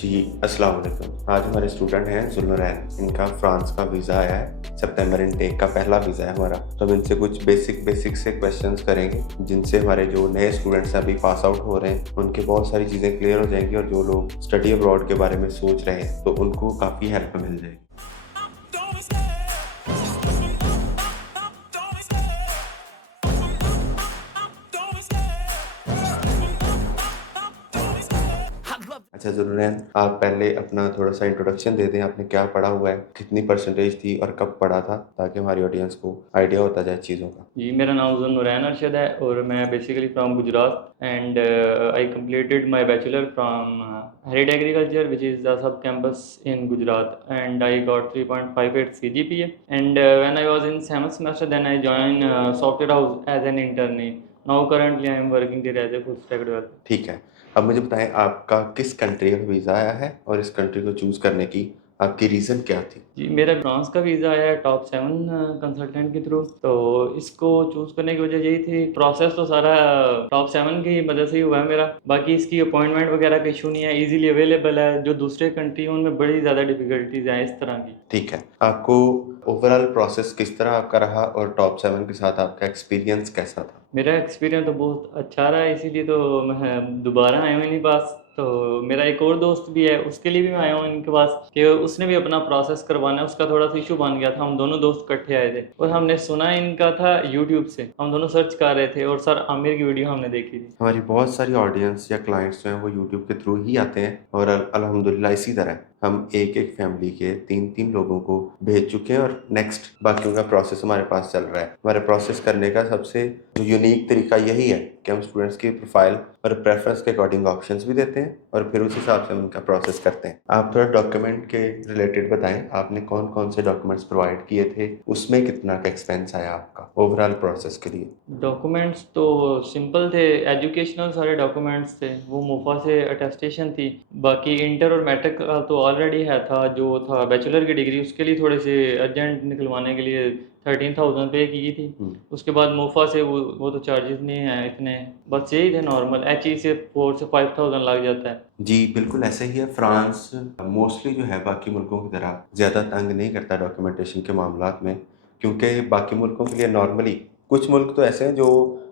जी, अस्सलाम वालेकुम। आज हमारे स्टूडेंट हैं ज़ुलनुरैन। इनका फ्रांस का वीज़ा आया है। सितंबर इनटेक का पहला वीज़ा है हमारा। तो हम इनसे कुछ बेसिक से क्वेश्चंस करेंगे, जिनसे हमारे जो नए स्टूडेंट्स अभी पास आउट हो रहे हैं, उनके बहुत सारी चीज़ें क्लियर हो जाएँगी और जो लोग स्टडी अब्रॉड के बारे में सोच रहे हैं, तो उनको काफ़ी हेल्प मिल जाएगी। अच्छा ज़ुलनुरैन, आप पहले अपना थोड़ा-सा इंट्रोडक्शन दे दें, आपने क्या पढ़ा हुआ है, कितनी परसेंटेज थी और कब पढ़ा था, ताकि हमारी ऑडियंस को आइडिया होता जाए चीज़ों का। जी, मेरा नाम ज़ुलनुरैन अरशद है और मैं basically from Gujarat and I completed my bachelor from Harried Agriculture, which is the sub campus in Gujarat, and I got 3.58 CGPA. And when I was in 7th semester, then I joined software house as an internee. Now currently I am working there as a full stack developer. ठीक है। अब मुझे बताएँ आपका किस country का visa आया है और इस कंट्री को चूज़ करने की आपकी रीज़न क्या थी? जी, मेरा फ्रांस का वीज़ा आया है टॉप 7 कंसल्टेंट के थ्रू। तो इसको चूज़ करने की वजह यही थी, प्रोसेस तो सारा टॉप 7 की मदद से ही हुआ है मेरा। बाकी इसकी अपॉइंटमेंट वगैरह का इशू नहीं है, ईज़िली अवेलेबल है। जो दूसरे कंट्री हैं उनमें बड़ी ज़्यादा डिफ़िकल्टीज़ हैं इस तरह की। ठीक है। आपको ओवरऑल प्रोसेस किस तरह आपका रहा और टॉप 7 के साथ आपका एक्सपीरियंस कैसा था? मेरा एक्सपीरियंस तो बहुत अच्छा रहा है, इसीलिए तो मैं दोबारा आया हूँ इन्हीं पास। तो मेरा एक और दोस्त भी है, उसके लिए भी मैं आया हूँ इनके पास कि उसने भी अपना प्रोसेस करवाना है। उसका थोड़ा सा इशू बन गया था, हम दोनों दोस्त इकट्ठे आए थे और हमने सुना इनका था यूट्यूब से। हम दोनों सर्च कर रहे थे और सर आमिर की वीडियो हमने देखी थी। हमारी बहुत सारी ऑडियंस या क्लाइंट्स जो हैं वो यूट्यूब के थ्रू ही आते हैं और अल्हम्दुलिल्लाह इसी तरह हम एक-एक फैमिली के 3-3 लोगों को भेज चुके हैं और नेक्स्ट बाकियों का प्रोसेस हमारे पास चल रहा है। हमारे प्रोसेस करने का सबसे जो यूनिक तरीका यही है कि हम स्टूडेंट्स की प्रोफाइल और प्रेफ़रेंस के अकॉर्डिंग ऑप्शंस भी देते हैं और फिर उस हिसाब से हम उनका प्रोसेस करते हैं। आप थोड़ा डॉक्यूमेंट के रिलेटेड बताएँ, आपने कौन-कौन से डॉक्यूमेंट्स प्रोवाइड किए थे? उसमें कितना का एक्सपेंस आया आपका ओवरऑल प्रोसेस के लिए? डॉक्यूमेंट्स तो सिंपल थे, एजुकेशनल सारे डॉक्यूमेंट्स थे। वो मोफा से अटेस्टेशन थी। बाकी इंटर और मैट्रिक का तो ऑलरेडी है था, जो था बैचलर की डिग्री, उसके लिए थोड़े से अर्जेंट निकलवाने के लिए 13,000 पे की थी। उसके बाद मोफा से वो तो चार्जेस नहीं हैं इतने, बस यही थे नॉर्मल। एच ई से 4 से 5,000 लग जाता है। जी, बिल्कुल ऐसे ही है। फ्रांस मोस्टली जो है बाकी मुल्कों की तरह ज़्यादा तंग नहीं करता डॉक्यूमेंटेशन के मामलात में, क्योंकि बाकी मुल्कों के लिए नॉर्मली कुछ मुल्क तो ऐसे हैं जो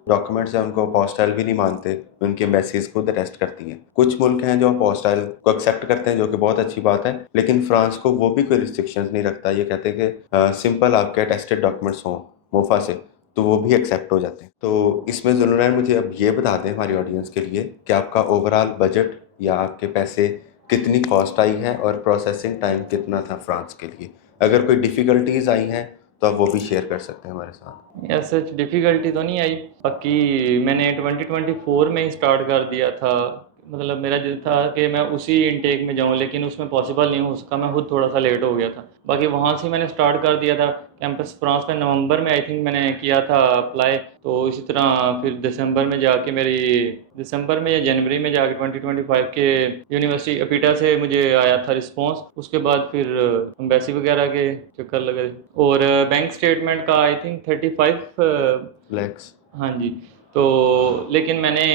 डॉक्यूमेंट्स हैं उनको अपोस्टाइल भी नहीं मानते, उनकी एम्बेसीज़ खुद अटेस्ट करती हैं। कुछ मुल्क हैं जो अपोस्टाइल को एक्सेप्ट करते हैं, जो कि बहुत अच्छी बात है, लेकिन फ्रांस को वो भी कोई रिस्ट्रिक्शंस नहीं रखता। ये कहते हैं कि सिंपल आपके अटेस्टेड डॉक्यूमेंट्स हों मोफा से, तो वो भी एक्सेप्ट हो जाते हैं। तो इसमें ज़ुलनुरैन मुझे अब ये बता दें हमारी ऑडियंस के लिए कि आपका ओवरऑल बजट या आपके पैसे कितनी कॉस्ट आई है और प्रोसेसिंग टाइम कितना था फ्रांस के लिए? अगर कोई डिफ़िकल्टीज़ आई हैं, तो आप वो भी शेयर कर सकते हैं हमारे साथ। ऐसा सच डिफ़िकल्टी तो नहीं आई। बाकी मैंने 2024 में ही स्टार्ट कर दिया था। मतलब मेरा जो था कि मैं उसी इनटेक में जाऊँ, लेकिन उसमें पॉसिबल नहीं हो सका, मैं खुद थोड़ा-सा लेट हो गया था। बाकी वहाँ से मैंने स्टार्ट कर दिया था। कैंपस फ्रांस में नवंबर में आई थिंक मैंने किया था अप्लाई। तो इसी तरह फिर दिसंबर में जाके मेरी दिसंबर में या जनवरी में जाके 2025 के यूनिवर्सिटी अपिटा से मुझे आया था रिस्पॉन्स। उसके बाद फिर एम्बेसी वगैरह के चक्कर लगे और बैंक स्टेटमेंट का आई थिंक 35 फ्लेक्स। हाँ जी। तो लेकिन मैंने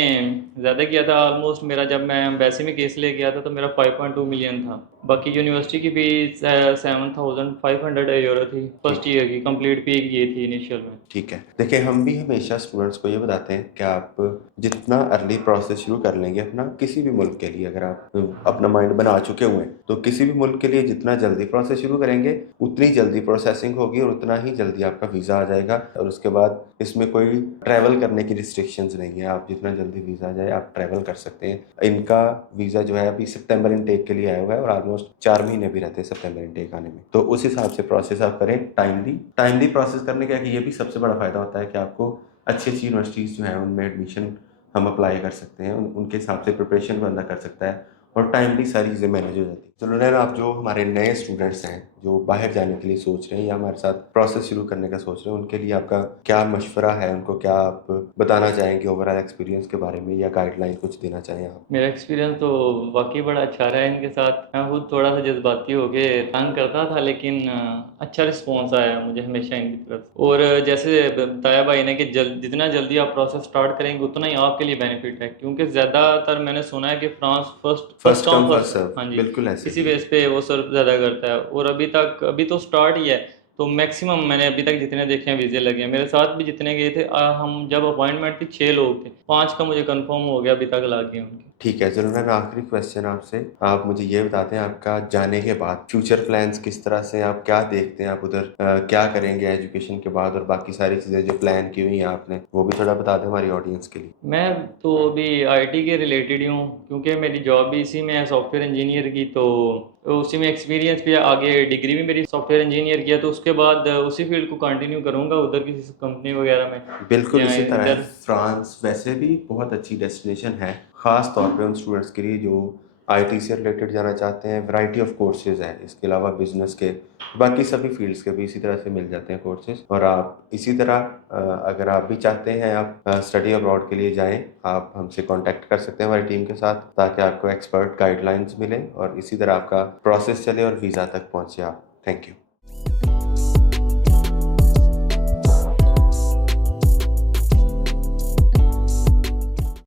ज़्यादा किया था ऑलमोस्ट। मेरा जब मैं एम्बेसी में केस ले गया था तो मेरा 5.2 मिलियन था। बाकी यूनिवर्सिटी की फीस 7,500 यूरो थी फर्स्ट ठीक। ईयर की, कंप्लीट पे की थी इनिशियल में। ठीक है। देखिए, हम भी हमेशा स्टूडेंट्स को ये बताते हैं कि आप जितना अर्ली प्रोसेस शुरू कर लेंगे अपना किसी भी मुल्क के लिए, अगर आप अपना माइंड बना चुके हुए हैं, तो किसी भी मुल्क के लिए जितना जल्दी प्रोसेस शुरू करेंगे, उतनी जल्दी प्रोसेसिंग होगी और उतना ही जल्दी आपका वीज़ा आ जाएगा और उसके बाद इसमें कोई ट्रैवल करने की रिस्ट्रिक्शंस नहीं है। आप जितना जल्दी वीज़ा आ जाए, आप ट्रैवल कर सकते हैं। इनका वीज़ा जो है अभी सितंबर इनटेक के लिए आया हुआ है और ऑलमोस्ट 4 महीने भी रहते हैं सितंबर इनटेक आने में। तो उस हिसाब से प्रोसेस आप करें टाइमली। टाइमली प्रोसेस करने का ये भी सबसे बड़ा फ़ायदा होता है कि आपको अच्छी-अच्छी यूनिवर्सिटीज़ जो हैं उनमें एडमिशन हम अप्लाई कर सकते हैं। उनके हिसाब से प्रिपरेशन बंदा कर सकता है और टाइमली सारी चीज़ें मैनेज हो जाती हैं। तो लुनैन, आप जो हमारे नए स्टूडेंट्स हैं जो बाहर जाने के लिए सोच रहे हैं या हमारे साथ प्रोसेस शुरू करने का सोच रहे हैं, उनके लिए आपका क्या मशवरा है, उनको क्या आप बताना चाहेंगे ओवरऑल एक्सपीरियंस के बारे में, या गाइडलाइन कुछ देना चाहें आप? मेरा एक्सपीरियंस तो वाकई बड़ा अच्छा रहा है इनके साथ। मैं खुद थोड़ा सा जज्बाती होके तंग करता था, लेकिन अच्छा रिस्पॉन्स आया मुझे हमेशा इनकी तरफ से। और जैसे बताया भाई ने कि जितना जल्दी आप प्रोसेस स्टार्ट करेंगे उतना ही आपके लिए बेनिफिट है, क्योंकि ज़्यादातर मैंने सुना है कि France first first first come come first first, serve, हाँ जी, बिल्कुल ऐसे इसी ही है। बेस पे वो सर्व ज़्यादा करता है। और अभी तो स्टार्ट ही है, तो मैक्सिमम मैंने अभी तक जितने देखे हैं वीज़े लगे हैं। मेरे साथ भी जितने गए थे, हम जब अपॉइंटमेंट थी 6 लोग थे, 5 का मुझे कंफर्म हो गया अभी तक लाके उनके। ठीक है, चलो मैम, आखिरी क्वेश्चन आपसे, आप मुझे ये बताते हैं आपका जाने के बाद फ्यूचर प्लान्स किस तरह से, आप क्या देखते हैं, आप उधर क्या करेंगे एजुकेशन के बाद, और बाकी सारी चीज़ें जो प्लान की हुई हैं आपने, वो भी थोड़ा बता दें हमारी ऑडियंस के लिए। मैं तो अभी आईटी के रिलेटेड ही हूँ, क्योंकि मेरी जॉब भी इसी में है सॉफ्टवेयर इंजीनियर की, तो उसी में एक्सपीरियंस भी है। आगे डिग्री भी मेरी सॉफ्टवेयर इंजीनियर किया, तो उसके बाद उसी फील्ड को कंटिन्यू करूँगा उधर किसी कंपनी वगैरह में, बिल्कुल या इसी तरह है। इधर। फ्रांस वैसे भी बहुत अच्छी डेस्टिनेशन है, ख़ास तौर पे उन स्टूडेंट्स के लिए जो आईटी से रिलेटेड जाना चाहते हैं। वैरायटी ऑफ कोर्सेज हैं, इसके अलावा बिजनेस के, बाकी सभी फील्ड्स के भी इसी तरह से मिल जाते हैं कोर्सेज। और आप इसी तरह अगर आप भी चाहते हैं आप स्टडी अब्रॉड के लिए जाएं, आप हमसे कांटेक्ट कर सकते हैं हमारी टीम के साथ, ताकि आपको एक्सपर्ट गाइडलाइंस मिलें और इसी तरह आपका प्रोसेस चले और वीज़ा तक पहुंचे आप। Thank you.